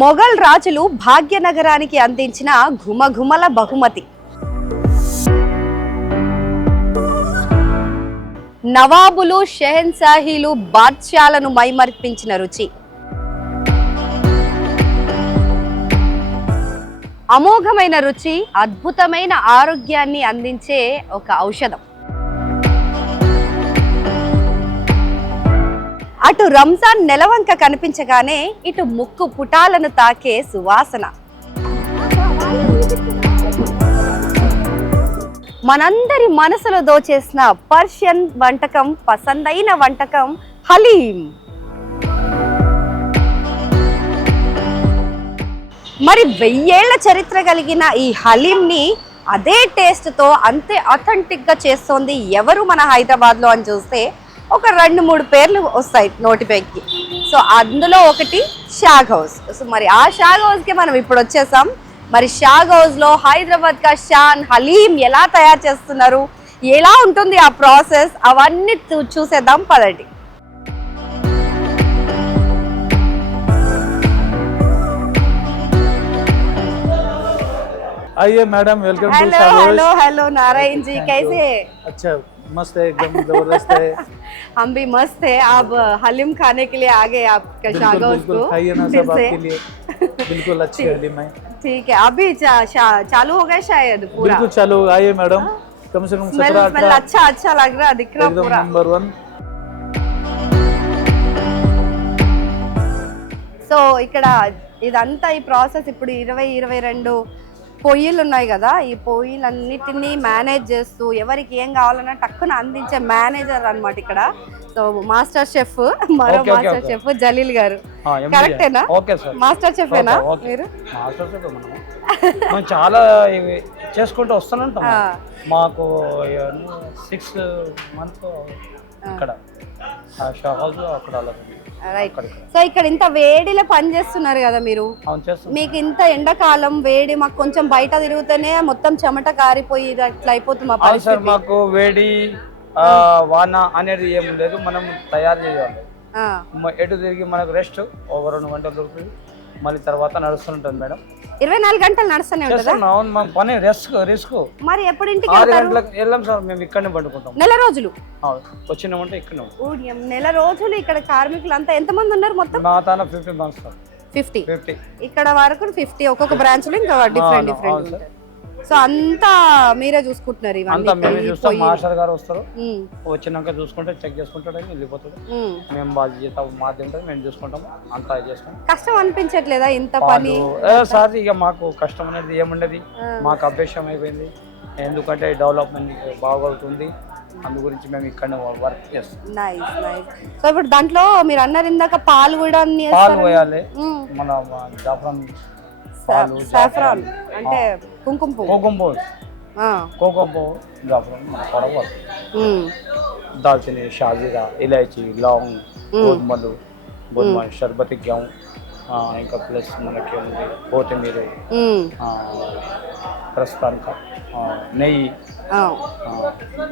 మొఘల్ రాజులు భాగ్యనగరానికి అందించిన ఘుమఘుమల బహుమతి. నవాబులు, షెహన్షాహీలు, బాద్షాలను మైమర్పించిన రుచి. అమోఘమైన రుచి, అద్భుతమైన ఆరోగ్యాన్ని అందించే ఒక ఔషధం. అటు రంజాన్ నెలవంక కనిపించగానే ఇటు ముక్కు పుటాలను తాకే సువాసన. మనందరి మనసులో దోచేసిన పర్షియన్ వంటకం, పసందైన వంటకం హలీం. మరి 1000 ఏళ్ల చరిత్ర కలిగిన ఈ హలీంని అదే టేస్ట్తో అంతే అథెంటిక్గా చేస్తోంది ఎవరు మన హైదరాబాద్లో అని చూస్తే ఒక 2-3 పేర్లు వస్తాయి నోటిపైకి. సో అందులో ఒకటి షాగ్ హౌస్. సో మరి ఆ షాగ్ హౌస్కి మనం ఇప్పుడు వచ్చేసాం. మరి షాగ్ హౌస్లో హైదరాబాద్ కా షాన్ హలీం ఎలా తయారు చేస్తున్నారు, ఎలా ఉంటుంది ఆ ప్రాసెస్, అవన్నీ చూసేద్దాం పదండి. आइए madam, welcome to hello hello hello Narayan ji, कैसे हैं? अच्छा, मस्त है, एकदम जबरदस्त है। हम भी मस्त है। आप हलीम खाने के लिए आ गए आपका शाग हाउस को। खाइए ना सब आपके लिए, बिल्कुल अच्छी हलीम है। ठीक है, अभी चालू हो गया शायद पूरा? बिल्कुल चालू, आइए मैडम, कम से कम 17-18 अच्छा लग रहा, दिख रहा एकदम पूरा नंबर 1। సో ఇక్కడ ఇదంతా ఈ ప్రాసెస్ ఇప్పుడు 20-22 పొయ్యిలు ఉన్నాయి కదా, ఈ పొయ్యిలన్నిటినీ మేనేజ్ చేస్తూ ఎవరికి ఏం కావాలన్నా టక్కున అందించే మేనేజర్ అన్నమాట ఇక్కడ. సో మాస్టర్ షెఫ్, మరో మాస్టర్ షెఫ్ జలీల్ గారు, కరెక్టేనా? మాస్టర్ షెఫేనా మీరు? మేము చాలా చేసుకుంటూ వస్తానంటాం. మాకు 6 months ఇక్కడ అక్కడ రైట్. సో ఇక్కడ ఇంత వేడిలో పని చేస్తున్నారు కదా మీరు, మీకు ఇంత ఎండాకాలం వేడి, మాకు కొంచెం బయట తిరుగుతూనే మొత్తం చెమట కారిపోయి అట్లా అయిపోతుంది మా పరిస్థితి. మాకు వేడి వాన అనేది ఏం లేదు, మనం తయారు చేయాలి. ఎటు తిరిగి మనకు రెస్ట్ ఒక 2 గంటలు దొరుకుతుంది, మళ్ళీ తర్వాత నడుస్తుంటుంది మేడం. 24 గంటలు నడుస్తూనే ఉంటుందా? పని రిస్క్. మరి ఎప్పుడు ఇంటికి 6 గంటలకు వెళ్ళాం సార్, మేము ఇక్కడనే పండుకుంటాం. నెల రోజులు వచ్చినామంటే ఇక్కడ నెల రోజులు ఇక్కడ కార్మికులు అంతా ఎంతమంది ఉన్నారు మొత్తం? మా తాన 50 months సార్. 50 ఇక్కడ వరకు 50 ఒక్కొక్క బ్రాంచ్ లో ఇంకా డిఫరెంట్. సో అంతా మీరే చూసుకుంటున్నారు ఇవన్నీ? మేమే చూస్తాం, మాస్టర్ గారు వస్తారు, వచ్చినాక చూసుకుంటే చెక్ చేసుకుంటాడు, వెళ్ళిపోతాడు. మేము బాధ్యత మాది ఉంటుంది, మేము చూసుకుంటాము, అంతా చేస్తాం. కష్టం అనిపించట్లేదా ఇంత పని? సార్ ఇక మాకు కష్టం అనేది ఏముండదు, మాకు అభ్యాసం అయిపోయింది. ఎందుకంటే డెవలప్మెంట్ బాగవుతుంది, అందు గురించి మేము ఇక్కడ వర్క్ చేస్తాం. నైస్. సో ఇప్పుడు దాంట్లో మీరు అన్నారు ఇందాక పాలు కూడా పాలు పోయాలి, మన జాఫ్రాన్ సాఫ్రాన్ అంటే కుంకుమ పువ్వు, జాఫ్రాన్ దాల్చిని, షాజీరా, ఇలాచీ, లవంగ్, గోధుమలు, షర్బతి గ్యాం, ఇంకా ప్లస్ మనకి ఉంది కొత్తిమీర, ప్రస్తుతానికి నెయ్యి,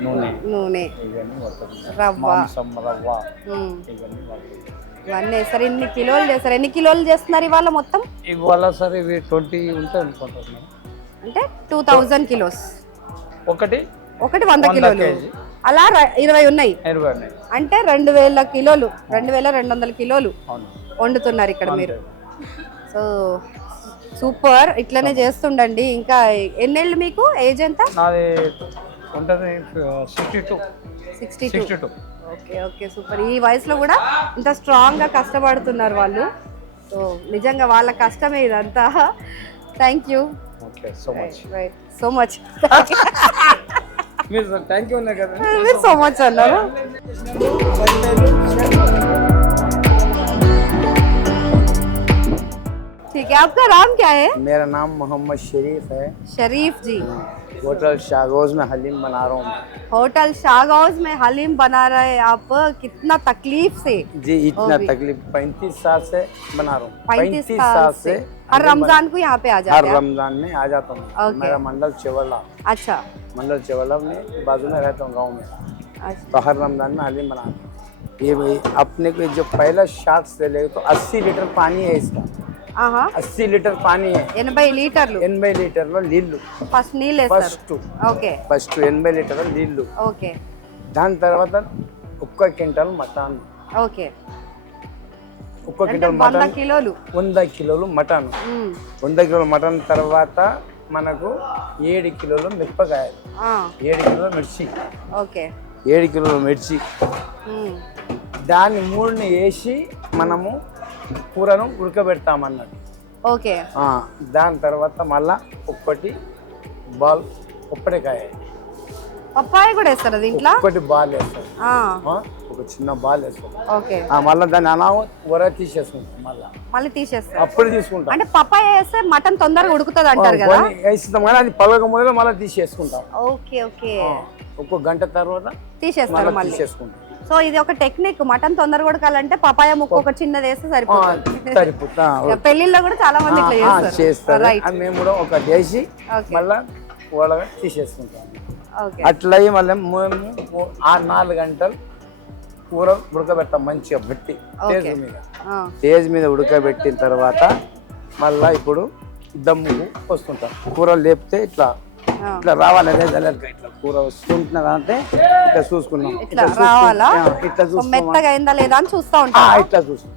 నూనె, ఇవన్నీ మాంసం, రవ్వ, ఇవన్నీ వేస్తారు. ఎన్ని కిలోలు చేస్తారు? ఎన్ని కిలోలు చేస్తున్నారు ఇవాళ మొత్తం? ఇవాళ సార్ ఇవి 20 ఉంటాయి అనుకుంటున్నాను. అంటే 2000 కిలోస్, ఒకటి 100 కిలోలు, అలా 20 ఉన్నాయి. అంటే 2000 కిలోలు, 2200 కిలోలు వండుతున్నారు ఇక్కడ మీరు. సో సూపర్, ఇట్లనే చేస్తుండండి. ఇంకా ఎన్నేళ్ళు మీకు? ఏజ్ ఎంత? నాది ఉంటుంది 62. Okay super. ఈ వయసులో కూడా ఇంత స్ట్రాంగ్ గా కష్టపడుతున్నారు వాళ్ళు. సో నిజంగా వాళ్ళ కష్టమే ఇదంతా. థ్యాంక్ యూ సో మచ్ మీరు సో మచ్ అన్నారు. ठीक है, आपका नाम क्या है? मेरा नाम मोहम्मद शरीफ है। शरीफ जी, होटल शाग हाउस में हलीम बना रहा हूँ। होटल शाग हाउस में हलीम बना रहे हैं आप? कितना तकलीफ से? जी इतना तकलीफ, 35 साल से बना रहा हूँ। 35 साल से हर रमजान को यहाँ पे आ जाते हैं? हर रमजान में आ जाता हूँ। मेरा मंडल चेवला। अच्छा, मंडल चेवला में बाजू में रहता हूँ गाँव में। तो हर रमजान में हलीम बनाता हूँ। ये भाई अपने को जो पहला शार्ट से ले तो 80 लीटर पानी है इसका, ఆహా 80 లీటర్ పానీ 80 లీటర్లు 80 లీటర్ల నీళ్లు ఫస్ట్ నీళ్ళు వేస్తారు ఫస్ట్ ఓకే ఫస్ట్ 80 లీటర్ల నీళ్లు. ఓకే దాని తర్వాత 1 quintal mutton, okay 1 quintal 100 mutton, కిలోలు 100 కిలోలు మటన్, 100 కిలోల మటన్ తర్వాత మనకు 7 కిలోలు మిరపకాయలు, 7 కిలోల మిర్చి, ఓకే 7 కిలోల మిర్చి. దాన్ని మూడుని వేసి మనము కూరను ఉడకబెడతామన్నట్టు. ఓకే దాని తర్వాత మళ్ళా ఒక్కటి బాల్ ఒక్కటికాయ, పప్పాయ కూడా వేస్తారా దీంట్లో? ఒక్కటి బాల్ వేస్తారు, ఒక చిన్న బాల్ వేస్తారు. ఓకే మళ్ళీ దాన్ని అలా వర తీసేసుకుంటాం, మళ్ళీ తీసేస్తారు. అప్పుడు తీసుకుంటాం. అంటే పప్పాయ వేస్తే మటన్ తొందరగా ఉడుకుతుంది అంటారు కదా? వేస్తాం కానీ అది పలక ముందు మళ్ళీ తీసేసుకుంటాం. ఓకే ఓకే ఒక్క గంట తర్వాత తీసేస్తారు మళ్ళీ. తీసేసుకుంటాం. సో ఇది ఒక టెక్నిక్, మటన్ తొందరగా ఉడకాలంటే పపాయ ముక్క ఒక చిన్నది వేస్తే సరిపోతుంది. పెళ్లిళ్ళలో కూడా చాలా మంది ఇట్లా చేస్తారు. మేము కూడా ఒకటి వేసి మళ్ళా వాళ్ళగా తీసేసుకుంటాం. అట్లా మళ్ళీ మేము 4 గంటలు కూర ఉడకబెడతాం మంచిగా బట్టి తేజ్ మీద ఉడకబెట్టిన తర్వాత మళ్ళా ఇప్పుడు దమ్ముకు వస్తుంటాం. కూర లేపితే ఇట్లా ఇట్లా రావాలి, ఇట్లా కూర వస్తుంటున్నా అంటే ఇట్లా చూసుకున్నాం, ఇట్లా రావాలా, ఇట్లా మెత్తగా అయిందా లేదా అని చూస్తూ ఉంటాం. ఇట్లా చూస్తాం.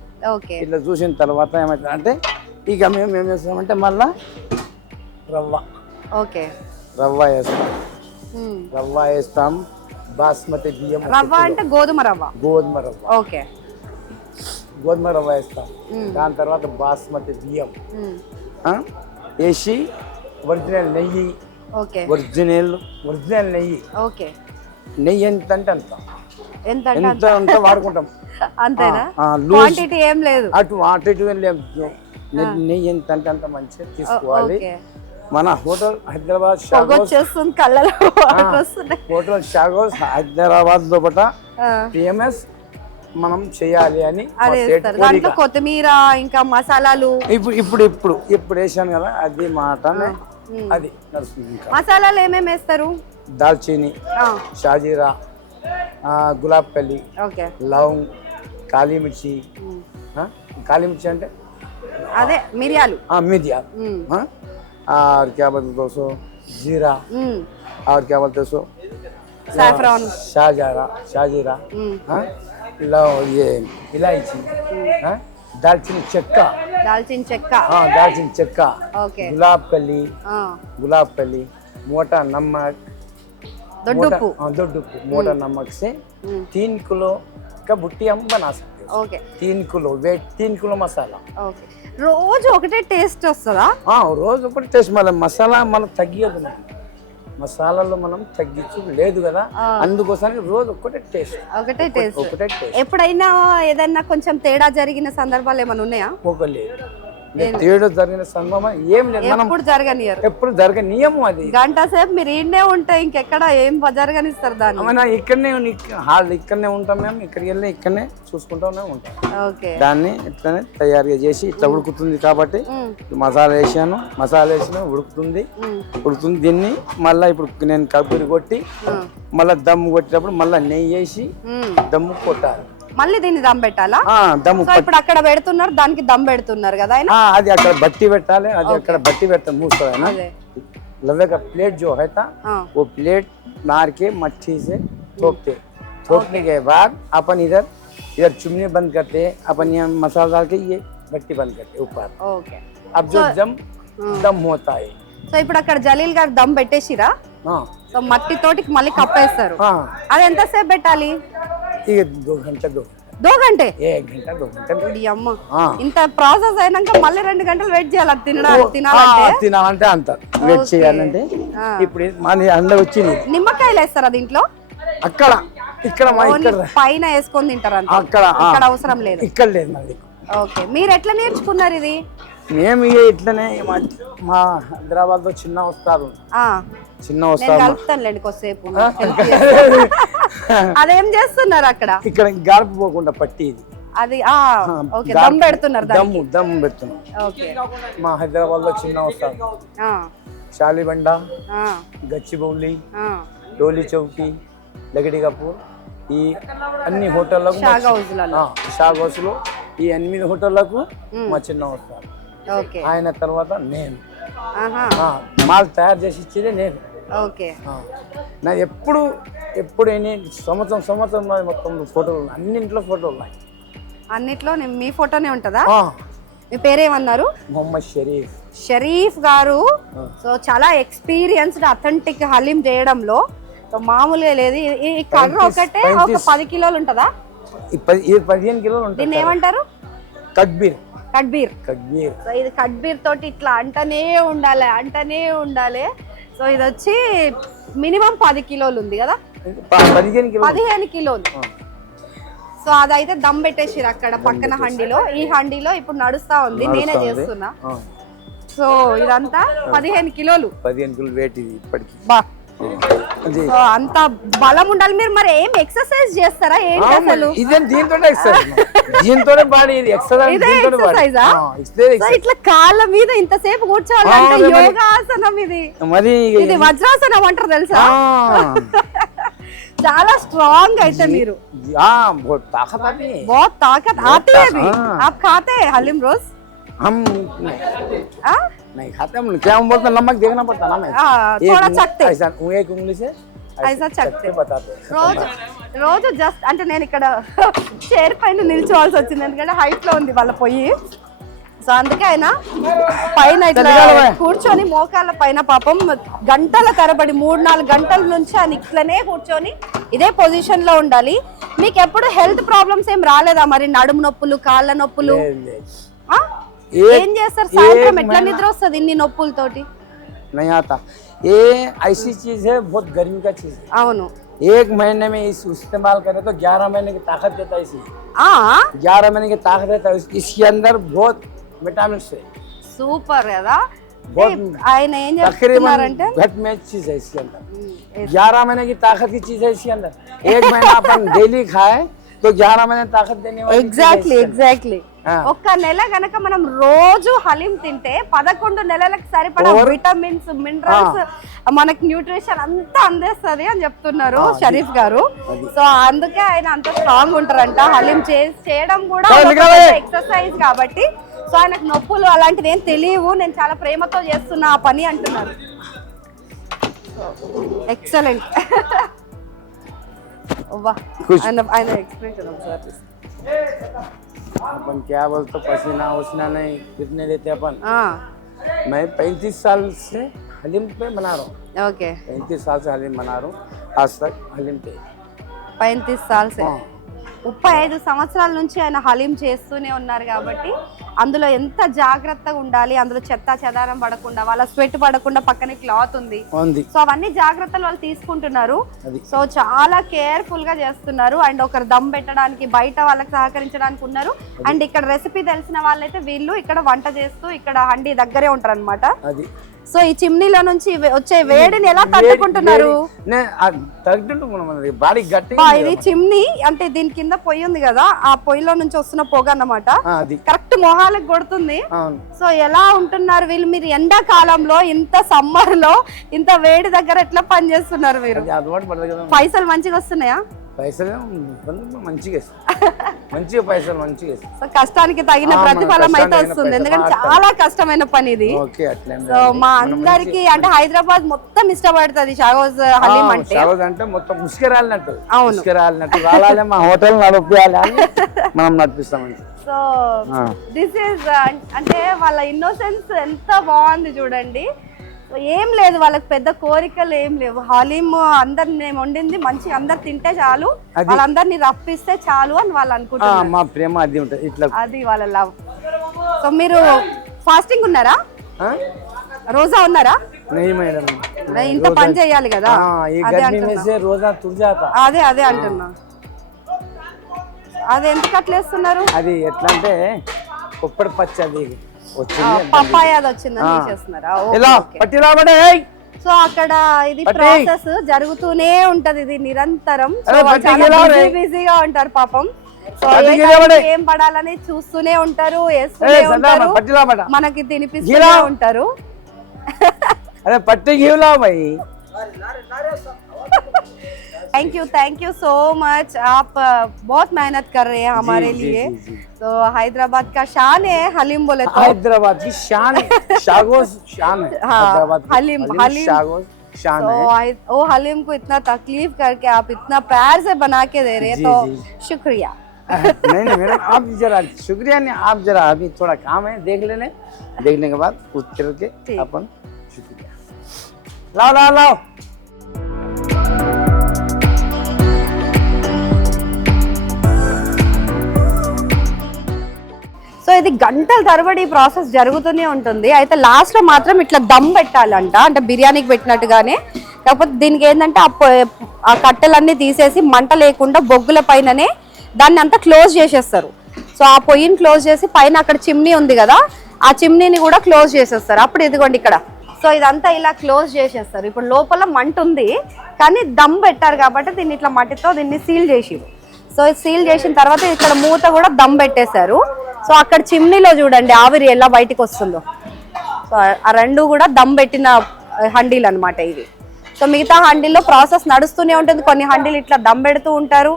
ఇట్లా చూసిన తర్వాత ఏమవుతుంది అంటే ఇక మేము ఏం చేస్తామంటే మళ్ళా రవ్వ వేస్తాం. రవ్వ వేస్తాం, బాస్మతి బియ్యం. రవ్వ అంటే గోధుమ రవ్వ. ఓకే గోధుమ రవ్వ వేస్తాం. దాని తర్వాత బాస్మతి బియ్యం వేసి ఒరిజినల్ నెయ్యి, ఒరిజినల్ నెయ్యి. ఓకే నెయ్యి ఎంత అంటే అంత వాడుకుంటాం. అంతేనా? క్వాంటిటీ ఏం లేదు, అటు ఏం లేదు. నెయ్యి ఎంత అంటే అంత మంచిగా తీసుకోవాలి. మన హోటల్ హైదరాబాద్ హోటల్ షాగోస్ హైదరాబాద్ లోపల ఫేమస్ మనం చేయాలి అని కొత్తిమీర ఇంకా మసాలాలు ఇప్పుడు వేసాను కదా, అది మాట అది నడుస్తుంది. మసాలాలు ఏమేమి వేస్తారు? దాల్చీని, షాజీరా, గులాబ్కలి, లవంగ్, కాళీమిర్చి. కాళీమిర్చి అంటే అదే మిరియాలు. और क्या बोलते दोस्तों, जीरा, और क्या बोलते दोस्तों, सैफरन, शाजीरा, ये इलायची, दालचीनी चक्का, गुलाब कली, मोटा नमक, दोड्डुप्पु, मोटा नमक से 3 किलो का बुट्टी हम बना सकते हैं. 3 किलो वेट, 3 किलो मसाला. రోజు ఒకటే టేస్ట్ వస్తుందా? రోజు ఒకటి టేస్ట్. మళ్ళీ మసాలా మనం తగ్గదు, మసాలాలో మనం తగ్గించు లేదు కదా, అందుకోసానికి రోజు ఒకటే టేస్ట్. ఎప్పుడైనా ఏదైనా కొంచెం తేడా జరిగిన సందర్భాలు ఏమైనా ఉన్నాయా? తేడా జరిగిన సందర్భం ఏం లేదు. ఎప్పుడు జరగనీయము. అది గంట సేపు మీరు ఈడనే ఉంటే ఇంకెక్కడ ఏం జరగనిస్తారు దాన్ని? ఇక్కడనే ఉంటాం మేము. ఇక్కడికి వెళ్ళి ఇక్కడనే చూసుకుంటూనే ఉంటాం. దాన్ని ఇట్లనే తయారుగా చేసి ఇట్లా ఉడుకుతుంది కాబట్టి మసాలా వేసిన ఉడుకుతుంది. దీన్ని మళ్ళీ ఇప్పుడు నేను కబ్బరి కొట్టి మళ్ళీ దమ్ము కొట్టేటప్పుడు మళ్ళీ నెయ్యి వేసి దమ్ము కొట్టాలి. మళ్ళీ దీన్ని దమ్ పెట్టాలా? ఇప్పుడు అక్కడ పెడుతున్నారు, దానికి దమ్ పెడుతున్నారు కదా ఆయన. అది అక్కడ బట్టి పెట్టాలి, అది అక్కడ బట్టి పెట్టాలి మూసుకోవాలి. लवे का प्लेट जो है था वो प्लेट नार के मट्टी से थोपने के बाद अपन इधर चुमनी बंद करते, अपन यहाँ मसाला डाल के ये भट्टी बंद करते ऊपर. अब जो दम होता है. సో ఇప్పుడు అక్కడ జలీల్ గారు దమ్ పెట్టేసిరా? సో మట్టి తోటి మళ్ళీ కప్పేస్తారు. అది ఎంతసేపు పెట్టాలి? 2 घंटे 2 घंटे 1 घंटा 2 घंटे. అమ్మ, ఇంత ప్రాసెస్ అయినాక మళ్ళీ 2 గంటలు వెయిట్ చేయాలి తినాలంటే? అంత వెయిట్ చేయాలంటే. ఇప్పుడు మన అండ వచ్చింది. నిమ్మకాయలు వేస్తారా దీంట్లో? అక్కడ ఇక్కడ పైన వేసుకొని తింటారు. అక్కడ అవసరం లేదు, ఇక్కడ లేదు మళ్ళీ. ఓకే, మీరు ఎట్లా నేర్చుకున్నారు ఇది? మేము ఇట్లనే మా హైదరాబాద్ లో చిన్న వస్తారు కలుపుతానులేండి కొద్దిసేపు. అదేం చేస్తున్నారు అక్కడ? ఇక్కడ గార్పు పోకుండా పట్టి ఇది అది దమ్ పెడుతున్నారు. దమ్ పెడుతున్నాం. మా హైదరాబాద్ లో చిన్న వస్తారు. షాలిబండ, గచ్చిబౌలి, డోలి చౌకి, లగడి కపూర్, ఈ అన్ని హోటళ్లకు షాగ్ హౌస్ లో ఈ 8 హోటళ్లకు మా చిన్న వస్తారు. ఓకే ఆయన తర్వాత నేను ఆహా మాల్ తయారు చేసి ఇచ్చేది నేను. ఓకే నా ఎప్పుడు సంవత్సరం నాది మొత్తం ఫోటోలు ఉన్నాయి, అన్నింట్లో ఫోటోలు ఉన్నాయి. అన్నిట్లో మీ ఫోటోనే ఉంటుందా? మీ పేరేమన్నారు? మొహమ్మద్ షరీఫ్. షరీఫ్ గారు సో చాలా ఎక్స్పీరియన్స్డ్ అథెంటిక్ హలీం చేయడంలో. సో మామూలుగా లేదు. ఈ కర్ర ఒకటే ఒక 10 కిలోలు ఉంటుందా? 15 కిలోలు ఉంటుంది. దీన్ని ఏమంటారు? కడ్బీర్. సో ఇది కడ్బీర్ తోటి ఇట్లా అంటనే ఉండాలి. సో ఇది వచ్చి మినిమం 10 కిలోలు ఉంది కదా? 15 కిలోలు. సో అదైతే దమ్ పెట్టేసిరు అక్కడ పక్కన హండీలో. ఈ హండీలో ఇప్పుడు నడుస్తా ఉంది, నేనే చేస్తున్నా. సో ఇదంతా 15 కిలోలు. 15 కిలోలు వెయిట్ ఇది ఇప్పటికి. సో అంత బలం ఉండాలి. మీరు మరి ఏం ఎక్సర్సైజ్ చేస్తారా ఏంటి అసలు? దీంతోనే బాడీ ఇది ఎక్సర్సైజ్. ఇట్లా కాళ్ళ మీద ఇంతసేపు కూర్చోవాలంటే యోగాసనం ఇది. మరి ఇది వజ్రాసనం అంటారు తెలుసా? చాలా స్ట్రాంగ్ అయితే మీరు. बहुत ताकत आती है, बहुत ताकत आती है भी. आप खाते हैं हलीम रोज? हम नहीं खाते. हम क्या बोलते हैं, नमक देखना पड़ता ना. मैं थोड़ा चखते ऐसा एक उंगली से ऐसा चखते बताते. రోజు జస్ట్ అంటే నేను ఇక్కడ చైర్ పైన నిల్చోవాల్సి వచ్చింది, ఎందుకంటే హైట్ లో ఉంది వాళ్ళ పొయ్యి. సో అందుకే ఆయన పైన ఇట్లా కూర్చొని మోకాళ్ళ పైన పాపం గంటల తరబడి 3-4 గంటల నుంచి ఆయన ఇట్లనే కూర్చొని ఇదే పొజిషన్ లో ఉండాలి. మీకు ఎప్పుడు హెల్త్ ప్రాబ్లమ్స్ ఏం రాలేదా మరి? నడుము నొప్పులు, కాళ్ళ నొప్పులు? ఏం చేస్తారు? సాయంత్రం ఎట్లా నిద్ర వస్తుంది ఇన్ని నొప్పులతోటి? नहीं आता. ये ऐसी चीज है, बहुत गर्मी का चीज है. అవును. 1 महीने में इस इस्तेमाल करें तो 11 महीने की ताकत देता है. इसी 11 महीने की ताकत देता है. इसके अंदर बहुत विटामिन है. సూపర్ కదా. ఆయన ఏం చెప్తున్నారంటే घट में चीज है इसके अंदर. 11 महीने की ताकत की चीज है इसके अंदर. 1 महीना अपन डेली खाए तो 11 महीने ताकत देने वाली. ఎగ్జాక్ట్లీ. ఒక్క నెల గనక మనం రోజు హలీం తింటే 11 నెలలకు సరిపడా విటమిన్స్, మినరల్స్, మనకి న్యూట్రిషన్ అంతా అందేస్తుంది అని చెప్తున్నారు షరీఫ్ గారు. సో అందుకే ఆయన అంత స్ట్రాంగ్ ఉంటారంట. హలీం చేయడం కూడా ఎక్సర్సైజ్ కాబట్టి. సో ఆయనకు నొప్పులు అలాంటిది ఏం తెలియవు, నేను చాలా ప్రేమతో చేస్తున్నా ఆ పని అంటున్నారు. ఎక్సలెంట్. ఆయన ఎక్స్ప్లెయిన్ ఒకసారి. अपन क्या बोलते, पसीना उसीना नहीं गिरने देते अपन. मैं 35 साल से हलीम पे बना रहा हूँ. ओके 35 साल से हलीम बना रहा हूँ. आज तक हलीम पे 35 साल से 35 సంవత్సరాల నుంచి ఆయన హలీం చేస్తూనే ఉన్నారు కాబట్టి అందులో ఎంత జాగ్రత్తగా ఉండాలి, అందులో చెత్త చెదారం పడకుండా, వాళ్ళ స్వెట్ పడకుండా పక్కనే క్లాత్ ఉంది. సో అవన్నీ జాగ్రత్తలు వాళ్ళు తీసుకుంటున్నారు. సో చాలా కేర్ఫుల్ గా చేస్తున్నారు. అండ్ ఒకరు దమ్ పెట్టడానికి బయట వాళ్ళకి సహకరించడానికి ఉన్నారు. అండ్ ఇక్కడ రెసిపీ తెలిసిన వాళ్ళైతే వీళ్ళు ఇక్కడ వంట చేస్తూ ఇక్కడ హండీ దగ్గరే ఉంటారు అనమాట. సో ఈ చిమ్నీలో నుంచి వచ్చే వేడిని ఎలా తట్టుకుంటున్నారు? ఇది చిమ్నీ అంటే దీని కింద పొయ్యి ఉంది కదా, ఆ పొయ్యిలో నుంచి వస్తున్న పొగ అన్నమాట. కరెక్ట్ మొహాలకు కొడుతుంది. సో ఎలా ఉంటున్నారు వీళ్ళు? మీరు ఎండాకాలంలో ఇంత సమ్మర్ లో ఇంత వేడి దగ్గర ఎట్లా పని చేస్తున్నారు మీరు? పైసలు మంచిగా వస్తున్నాయా? పైసలు మంచిగా పైసలు మంచిగా. సో కష్టానికి తగిన ప్రతిఫలం అయితే వస్తుంది, ఎందుకంటే చాలా కష్టమైన పని ఇది. సో మా అందరికి అంటే హైదరాబాద్ మొత్తం ఇష్టపడుతుంది షాగోజ్ హలీం అంటే. షాగోజ్ అంటే మొత్తం ముసుకెరాలినట్టు. వాళ్ళే మా హోటల్ నడిపియాలి అని మనం నడిపిస్తామండి. సో దిస్ ఈజ్ అంటే వాళ్ళ ఇన్నోసెన్స్ ఎంత బాగుంది చూడండి. ఏం లేదు, వాళ్ళకి పెద్ద కోరికలు ఏం లేవు. హలీం అందరిని వండింది మంచిగా అందరు తింటే చాలు, వాళ్ళందరినీ రప్పిస్తే చాలు అని వాళ్ళు అనుకుంటున్నారు. మా ప్రేమ అది ఉంటుంది, ఇట్లా అది వాళ్ళ లవ్. సో మీరు ఫాస్టింగ్ ఉన్నారా? రోజా ఉన్నారా? ఇంత పని చేయాలి కదా, అదే అంటున్నా. అది ఎందుకు అట్లా వేస్తున్నారు? అది ఎట్లా అంటే కొప్పడి పచ్చది పప్పాయ వచ్చిందని తీసేస్తున్నారా? సో అక్కడ ఇది ప్రాసెస్ జరుగుతూనే ఉంటది, ఇది నిరంతరం. బిజీగా ఉంటారు పాపం. సో ఏం పడాలని చూస్తూనే ఉంటారు, వేస్తూనే ఉంటారు, మనకి తినిపిస్తూనే ఉంటారు. Thank you so much. आप बहुत मेहनत कर रहे हैं हमारे लिए। तो हैदराबाद का शान है हलीम बोले तो। हैदराबाद की शान शागोश शान है। हाँ, हैदराबाद की हलीम शागोश शान है। वो हलीम को इतना तकलीफ करके आप इतना प्यार से बना के दे रहे हैं, जी, तो जी। शुक्रिया। नहीं मैडम, आप जरा शुक्रिया नहीं, आप जरा अभी थोड़ा काम है देख लेने, देखने के बाद उतर के ठीक। अपन शुक्रिया। लाओ लाओ लाओ। సో ఇది గంటల తరబడి ప్రాసెస్ జరుగుతూనే ఉంటుంది. అయితే లాస్ట్ లో మాత్రం ఇట్లా దమ్ పెట్టాలంట, అంటే బిర్యానీకి పెట్టినట్టుగానే. కాకపోతే దీనికి ఏంటంటే ఆ కట్టెలన్నీ తీసేసి మంట లేకుండా బొగ్గుల పైననే దాన్ని అంతా క్లోజ్ చేసేస్తారు. సో ఆ పొయ్యిని క్లోజ్ చేసి పైన అక్కడ చిమ్నీ ఉంది కదా, ఆ చిమ్నీని కూడా క్లోజ్ చేసేస్తారు. అప్పుడు ఇదిగోండి ఇక్కడ, సో ఇదంతా ఇలా క్లోజ్ చేసేస్తారు. ఇప్పుడు లోపల మంట ఉంది కానీ దమ్ పెట్టారు కాబట్టి దీన్ని ఇట్లా మట్టితో దీన్ని సీల్ చేసిరు. సో సీల్ చేసిన తర్వాత ఇక్కడ మూత కూడా దమ్ పెట్టేశారు. సో అక్కడ చిమ్నీలో చూడండి ఆవిరి ఎలా బయటికి వస్తుందో. సో ఆ రెండు కూడా దమ్ పెట్టిన హండీలు అనమాట ఇవి. సో మిగతా హండీల్లో ప్రాసెస్ నడుస్తూనే ఉంటుంది, కొన్ని హండీలు ఇట్లా దమ్ పెడుతూ ఉంటారు.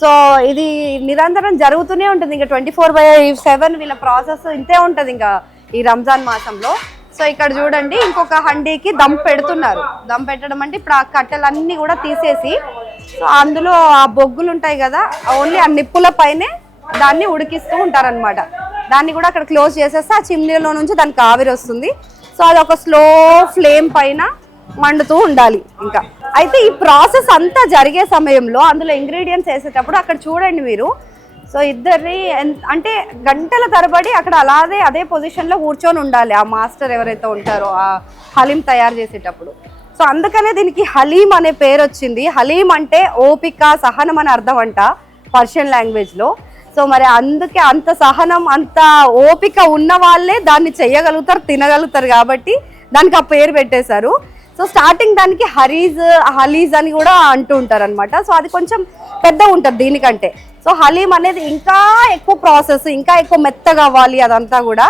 సో ఇది నిరంతరం జరుగుతూనే ఉంటుంది. ఇంకా 24/7 వీళ్ళ ప్రాసెస్ ఇంతే ఉంటుంది ఇంకా ఈ రంజాన్ మాసంలో. సో ఇక్కడ చూడండి ఇంకొక హండీకి దమ్ పెడుతున్నారు. దమ్ పెట్టడం అంటే ఇప్పుడు ఆ కట్టెలన్నీ కూడా తీసేసి, సో అందులో ఆ బొగ్గులు ఉంటాయి కదా, ఓన్లీ ఆ నిప్పుల పైనే దాన్ని ఉడికిస్తూ ఉంటారనమాట. దాన్ని కూడా అక్కడ క్లోజ్ చేసేస్తే ఆ చిమ్నీలో నుంచి దానికి ఆవిరి వస్తుంది. సో అది ఒక స్లో ఫ్లేమ్ పైన మండుతూ ఉండాలి ఇంకా. అయితే ఈ ప్రాసెస్ అంతా జరిగే సమయంలో అందులో ఇంగ్రీడియంట్స్ వేసేటప్పుడు అక్కడ చూడండి మీరు, సో ఇద్దరిని అంటే గంటల తరబడి అక్కడ అలాగే అదే పొజిషన్లో కూర్చొని ఉండాలి ఆ మాస్టర్ ఎవరైతే ఉంటారో ఆ హలీం తయారు చేసేటప్పుడు. సో అందుకనే దీనికి హలీం అనే పేరు వచ్చింది. హలీం అంటే ఓపిక, సహనం అని అర్థం అంట పర్షియన్ లాంగ్వేజ్లో. సో మరి అందుకే అంత సహనం, అంత ఓపిక ఉన్న వాళ్ళే దాన్ని చెయ్యగలుగుతారు, తినగలుగుతారు కాబట్టి దానికి ఆ పేరు పెట్టేశారు. సో స్టార్టింగ్ దానికి హలీజ్ అని కూడా అంటూ ఉంటారు అనమాట. సో అది కొంచెం పెద్ద ఉంటుంది దీనికంటే. సో హలీం అనేది ఇంకా ఎక్కువ ప్రాసెస్, ఇంకా ఎక్కువ మెత్తగా అవ్వాలి అదంతా కూడా.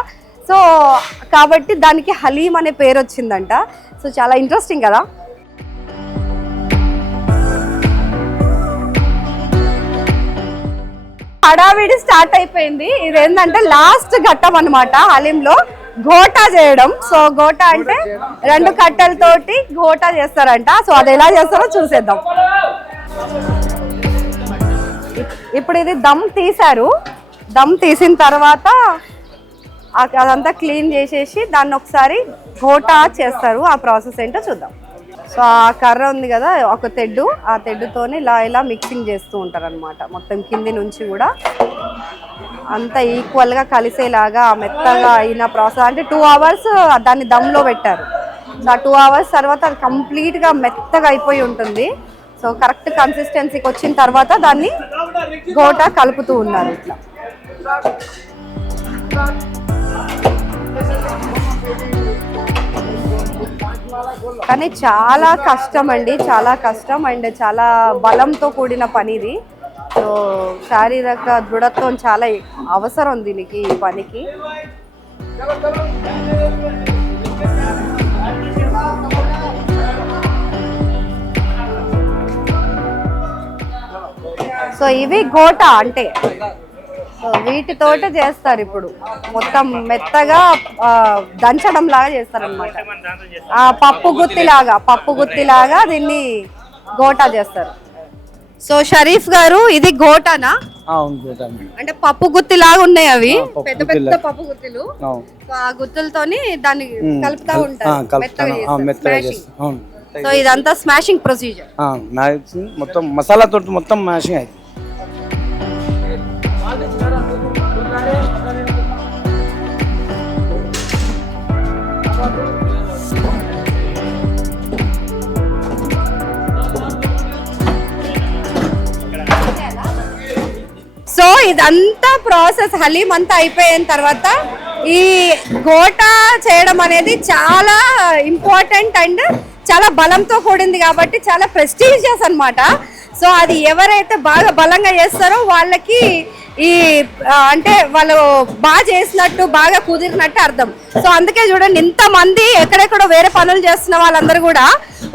సో కాబట్టి దానికి హలీం అనే పేరు వచ్చిందంట. సో చాలా ఇంట్రెస్టింగ్ కదా. హడావిడి స్టార్ట్ అయిపోయింది. ఇది ఏంటంటే లాస్ట్ ఘట్టం అనమాట హలీంలో, ఘోటా చేయడం. సో ఘోటా అంటే 2 కట్టెలతోటి ఘోటా చేస్తారంట. సో అది ఎలా చేస్తారో చూసేద్దాం. ఇప్పుడు ఇది దమ్ తీశారు. దమ్ తీసిన తర్వాత అదంతా క్లీన్ చేసేసి దాన్ని ఒకసారి ఘోటా చేస్తారు. ఆ ప్రాసెస్ ఏంటో చూద్దాం. సో ఆ కర్ర ఉంది కదా ఒక తెడ్డు, ఆ తెడ్డుతోని ఇలా మిక్సింగ్ చేస్తూ ఉంటారు అనమాట. మొత్తం కింది నుంచి కూడా అంతా ఈక్వల్గా కలిసేలాగా మెత్తగా అయిన ప్రాసెస్. అంటే 2 అవర్స్ దాన్ని దమ్లో పెట్టారు. సో ఆ 2 అవర్స్ తర్వాత అది కంప్లీట్గా మెత్తగా అయిపోయి ఉంటుంది. సో కరెక్ట్ కన్సిస్టెన్సీకి వచ్చిన తర్వాత దాన్ని ఘోటా కలుపుతూ ఉన్నారు ఇట్లా. కానీ చాలా కష్టం అండి, చాలా కష్టం అండ్ చాలా బలంతో కూడిన పని ఇది. సో శారీరక దృఢత్వం చాలా అవసరం దీనికి, ఈ పనికి. సో ఇవి ఘోటా అంటే, సో వీటితోటే చేస్తారు. ఇప్పుడు మొత్తం మెత్తగా దంచడం లాగా చేస్తారనమాట. పప్పు గుత్తిలాగా దీన్ని ఘోటా చేస్తారు. సో షరీఫ్ గారు, ఇది ఘోటానా? అంటే పప్పు గుత్తి లాగా ఉన్నాయి అవి, పెద్ద పెద్ద పప్పు గుత్తిలు. ఆ గుత్తులతోని దాన్ని కలుపుతా ఉంటారు, మెత్తగా చేస్తారు. సో ఇదంతా స్మాషింగ్ ప్రొసీజర్. మొత్తం మసాలా తోటి మొత్తం మ్యాషింగ్ అయింది. సో ఇదంతా ప్రాసెస్ హలీం అంతా అయిపోయిన తర్వాత ఈ ఘోటా చేయడం అనేది చాలా ఇంపార్టెంట్ అండ్ చాలా బలంతో కూడింది కాబట్టి చాలా ప్రెస్టీజియస్ అన్నమాట. సో అది ఎవరైతే బాగా బలంగా చేస్తారో వాళ్ళకి ఈ అంటే వాళ్ళు బాగా చేసినట్టు, బాగా కుదిరినట్టు అర్థం. సో అందుకే చూడండి ఇంతమంది ఎక్కడెక్కడో వేరే పనులు చేస్తున్న వాళ్ళందరూ కూడా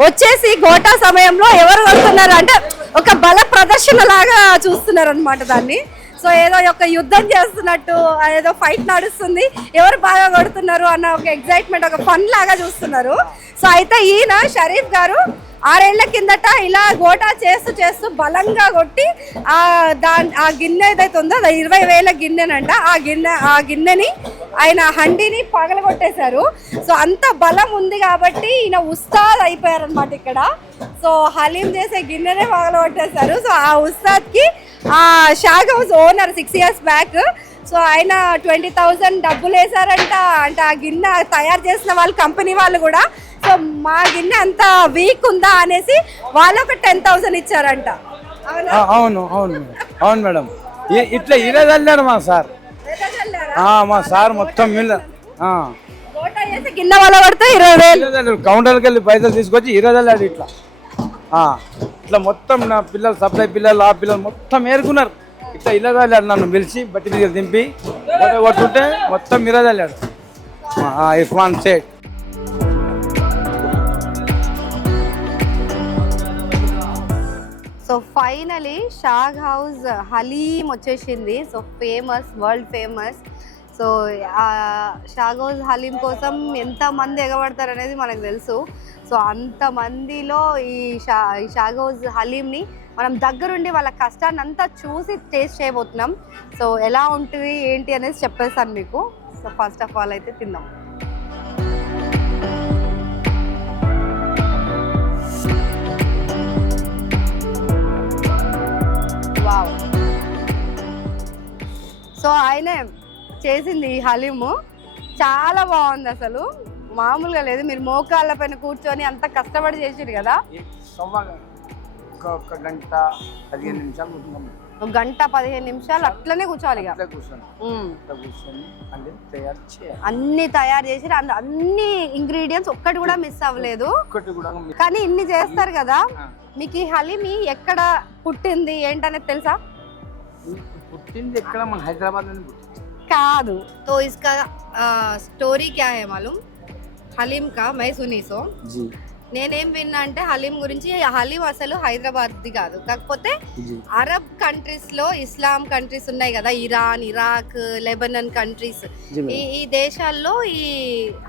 వచ్చేసి ఘోటా సమయంలో ఎవరు వస్తున్నారు అంటే ఒక బల ప్రదర్శన లాగా చూస్తున్నారు అనమాట దాన్ని. సో ఏదో ఒక యుద్ధం చేస్తున్నట్టు, ఏదో ఫైట్ నడుస్తుంది, ఎవరు బాగా కొడుతున్నారు అన్న ఒక ఎగ్జైట్మెంట్, ఒక ఫన్ లాగా చూస్తున్నారు. సో అయితే ఈయన షరీఫ్ గారు 6 ఏళ్ల కిందట ఇలా గోటా చేస్తూ చేస్తూ బలంగా కొట్టి ఆ గిన్నె ఏదైతే ఉందో అది 20,000 గిన్నెనంట. ఆ గిన్నెని ఆయన హండీని పగలగొట్టేశారు. సో అంత బలం ఉంది కాబట్టి ఈయన ఉస్తాద్ అయిపోయారనమాట ఇక్కడ. సో హలీం చేసే గిన్నెనే పగలగొట్టేశారు. సో ఆ ఉస్తాద్కి ఆ Shah Ghouse owner 6 years back so ఆయన 20,000 డబ్బులు వేశారంట. అంటే ఆ గిన్నె తయారు చేసిన వాళ్ళు, కంపెనీ వాళ్ళు కూడా సో మా గిన్నె అంత వీక్ ఉందా అనేసి వాళ్ళు ఒక 10,000 ఇచ్చారంట. అవును అవును అవును మేడం. ఇట్లా ఇరే చల్లాడు మా సార్. మా సార్ మొత్తం గిన్నె వాళ్ళ పడితే 20,000 కౌంటర్కి వెళ్ళి పైసలు తీసుకొచ్చి ఇరే చల్లాడు ఇట్లా. ఇట్లా మొత్తం నా పిల్లలు, సప్లై పిల్లలు, ఆ పిల్లలు మొత్తం ఏరుకున్నారు. ఇట్లా ఇలా చల్లాడు, నన్ను పిలిచి బట్టి మీద దింపి కొట్టుంటే మొత్తం ఇరే చల్లాడు ఇర్ఫాన్ సేట్. సో ఫైనలీ షాగ్ హౌస్ హలీం వచ్చేసింది. So famous, world famous. So Shah Ghouse haleem కోసం ఎంతమంది ఎగబడతారు అనేది మనకు తెలుసు. సో అంతమందిలో ఈ షాగ్ హౌస్ హలీంని మనం దగ్గరుండి వాళ్ళ కష్టాన్ని అంతా చూసి టేస్ట్ చేయబోతున్నాం. సో ఎలా ఉంటుంది ఏంటి అనేది చెప్పేస్తాను మీకు. సో ఫస్ట్ ఆఫ్ ఆల్ అయితే తిందాం. వావ్. సో ఆయనే చేసింది ఈ హలీము, చాలా బాగుంది అసలు, మామూలుగా లేదు. మీరు మోకాళ్ళ పైన కూర్చొని అంత కష్టపడి చేసిరు కదా. ఒక గంట 15 నిమిషాలు ఉంటున్నాం. 1 గంట 15 నిమిషాలు అట్లనే కూర్చోవాలి. అన్ని తయారు చేసి అన్ని ఇంగ్రీడియంట్స్ ఒక్కటి కూడా మిస్ అవ్వలేదు. కానీ ఇన్ని చేస్తారు కదా, మీకు ఈ హలీమి ఎక్కడ పుట్టింది ఏంటనేది తెలుసా? పుట్టింది ఎక్కడ? మన హైదరాబాద్ కాదు. तो इसका స్టోరీ क्या है मालूम? హలీం కా మై సునీ. సో నేనేం విన్నా అంటే హలీం గురించి, హలీం అసలు హైదరాబాద్ది కాదు, కాకపోతే అరబ్ కంట్రీస్ లో, ఇస్లాం కంట్రీస్ ఉన్నాయి కదా, ఇరాన్, ఇరాక్, లెబనన్ కంట్రీస్, ఈ దేశాల్లో ఈ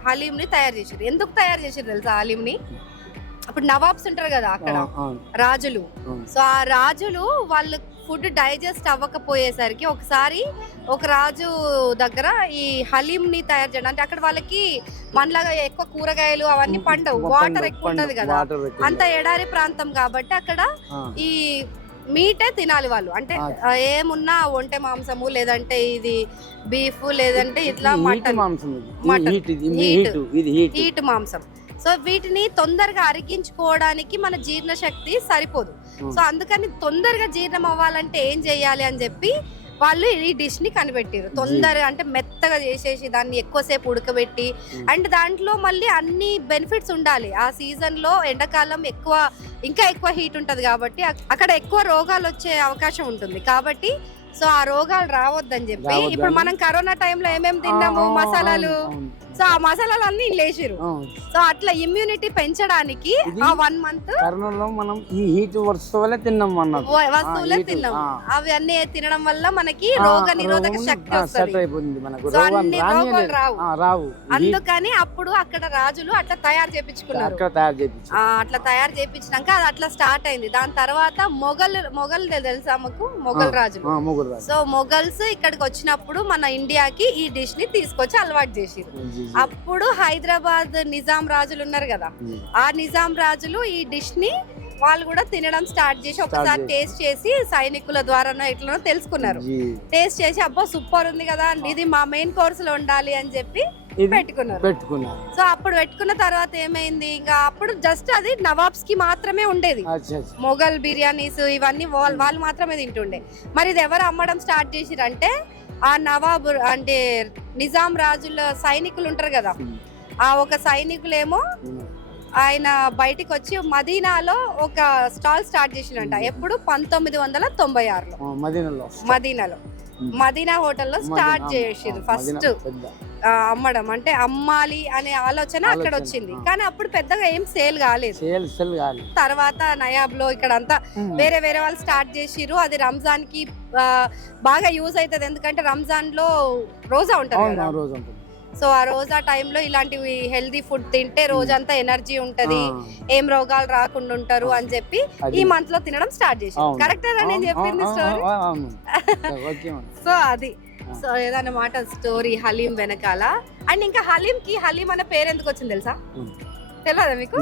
హలీం ని తయారు చేసారు. ఎందుకు తయారు చేసారు తెలుసా హలీం ని? అప్పుడు నవాబ్స్ ఉంటారు కదా అక్కడ, రాజులు. సో ఆ రాజులు వాళ్ళు ఫుడ్ డైజెస్ట్ అవ్వకపోయేసరికి ఒకసారి ఒక రాజు దగ్గర ఈ హలీం ని తయారు చేయడం, అంటే అక్కడ వాళ్ళకి మనలాగా ఎక్కువ కూరగాయలు అవన్నీ పండవు, వాటర్ ఎక్కువ ఉంటది కదా, అంత ఎడారి ప్రాంతం కాబట్టి అక్కడ ఈ మీటే తినాలి వాళ్ళు. అంటే ఏమున్నా ఒంటె మాంసము, లేదంటే ఇది బీఫ్, లేదంటే ఇట్లా మటన్, హీట్ మాంసం. సో వీటిని తొందరగా అరిగించుకోవడానికి మన జీర్ణ శక్తి సరిపోదు. సో అందుకని తొందరగా జీర్ణం అవ్వాలంటే ఏం చేయాలి అని చెప్పి వాళ్ళు ఈ డిష్ ని కనిపెట్టారు. తొందరగా అంటే మెత్తగా చేసేసి దాన్ని ఎక్కువసేపు ఉడకబెట్టి, అండ్ దాంట్లో మళ్ళీ అన్ని బెనిఫిట్స్ ఉండాలి. ఆ సీజన్ లో ఎండాకాలం ఇంకా ఎక్కువ హీట్ ఉంటది కాబట్టి అక్కడ ఎక్కువ రోగాలు వచ్చే అవకాశం ఉంటుంది. కాబట్టి సో ఆ రోగాలు రావద్దని చెప్పి ఇప్పుడు మనం కరోనా టైంలో ఏమేమి తిన్నాము, మసాలాలు, సో ఆ మసాలాలు అన్ని లేచిరు. సో అట్లా ఇమ్యూనిటీ పెంచడానికి ఆ 1 మంత్ కరోనాలో మనం ఈ హీట్ వస్తువులే తిన్నాం, వస్తువులే తిన్నాం. అవి అన్ని తినడం వల్ల మనకి రోగ నిరోధక శక్తి వస్తుంది, అన్ని రోగాలు రావు. అందుకని అప్పుడు అక్కడ రాజులు అట్లా తయారు చేపించుకున్నారు. అట్లా తయారు చేపించినాక అది అట్లా స్టార్ట్ అయింది. దాని తర్వాత మొఘల్ తెలుసా మాకు, మొఘల్ రాజులు. సో మొఘల్స్ ఇక్కడికి వచ్చినప్పుడు మన ఇండియాకి ఈ డిష్ ని తీసుకొచ్చి అలవాటు చేసిరు. అప్పుడు హైదరాబాద్ నిజాం రాజులు ఉన్నారు కదా, ఆ నిజాం రాజులు ఈ డిష్ ని వాళ్ళు కూడా తినడం స్టార్ట్ చేసి ఒకసారి టేస్ట్ చేసి సైనికుల ద్వారా ఎట్లనో తెలుసుకున్నారు. టేస్ట్ చేసి అబ్బో సూపర్ ఉంది కదా, ఇది మా మెయిన్ కోర్స్ లో ఉండాలి అని చెప్పి పెట్టుకున్నారు. సో అప్పుడు పెట్టుకున్న తర్వాత ఏమైంది, ఇంకా అప్పుడు జస్ట్ అది నవాబ్స్ కి మాత్రమే ఉండేది. మొఘల్ బిర్యానీస్ ఇవన్నీ వాళ్ళు మాత్రమే తింటుండే. మరి ఇది ఎవరు అమ్మడం స్టార్ట్ చేసిరంటే ఆ నవాబ్ అంటే నిజాం రాజుల సైనికులు ఉంటారు కదా, ఆ ఒక సైనికులేమో ఆయన బయటికి వచ్చి మదీనాలో ఒక స్టాల్ స్టార్ట్ చేసిరంట. ఎప్పుడు 1996లో మదీనాలో మదీనా హోటల్లో స్టార్ట్ చేసిరు ఫస్ట్. అమ్మడం అంటే అమ్మాలి అనే ఆలోచన అక్కడ వచ్చింది, కానీ అప్పుడు పెద్దగా ఏం సేల్ కాలేదు. సేల్ కాదు. తర్వాత నయాబ్ లో ఇక్కడ అంతా వేరే వేరే వాళ్ళు స్టార్ట్ చేసిర్రు. అది రంజాన్ కి బాగా యూజ్ అవుతుంది, ఎందుకంటే రంజాన్ లో రోజా ఉంటుంది కదా. రోజు ఉంటుంది. సో ఆ రోజా టైంలో ఇలాంటివి హెల్దీ ఫుడ్ తింటే రోజంతా ఎనర్జీ ఉంటది, ఏం రోగాలు రాకుండా ఉంటారు అని చెప్పి ఈ మంత్ లో తినడం స్టార్ట్ చేసి. కరెక్టేనా నేను చెప్పింది స్టోరీ? సో అది సో ఏదన్నమాట స్టోరీ హలీం వెనకాల. అండ్ ఇంకా హలీం అనే పేరు ఎందుకు వచ్చింది తెలుసా? తెలియదా మీకు?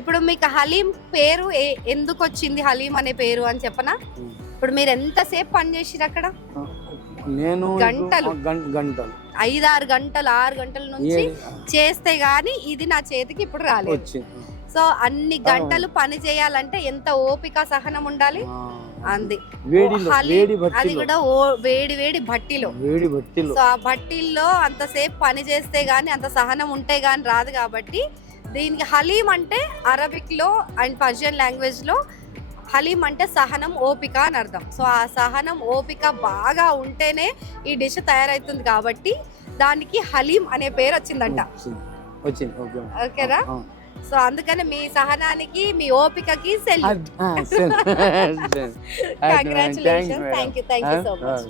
ఇప్పుడు మీకు హలీం పేరు ఎందుకు వచ్చింది, హలీం అనే పేరు అని చెప్పనా? ఇప్పుడు మీరు ఎంతసేపు పని చేసిరు అక్కడ? నేను గంటలు 5-6 గంటలు 6 గంటల నుంచి చేస్తే గానీ ఇది నా చేతికి ఇప్పుడు రాలేదు. సో అన్ని గంటలు పని చేయాలంటే ఎంత ఓపిక సహనం ఉండాలి. అంది అది కూడా వేడి భట్టిలో. సో ఆ భట్టిల్లో అంతసేపు పని చేస్తే గానీ, అంత సహనం ఉంటే గానీ రాదు. కాబట్టి దీనికి హలీం అంటే అరబిక్ లో అండ్ పర్షియన్ లాంగ్వేజ్ లో హలీం అంటే సహనం, ఓపిక అని అర్థం. సో ఆ సహనం, ఓపిక బాగా ఉంటేనే ఈ డిష్ తయారవుతుంది, కాబట్టి దానికి హలీం అనే పేరు వచ్చిందంట. ఓకేనా? సో అందుకని మీ సహనానికి, మీ ఓపికకి salute. Congratulations. Thank you so much.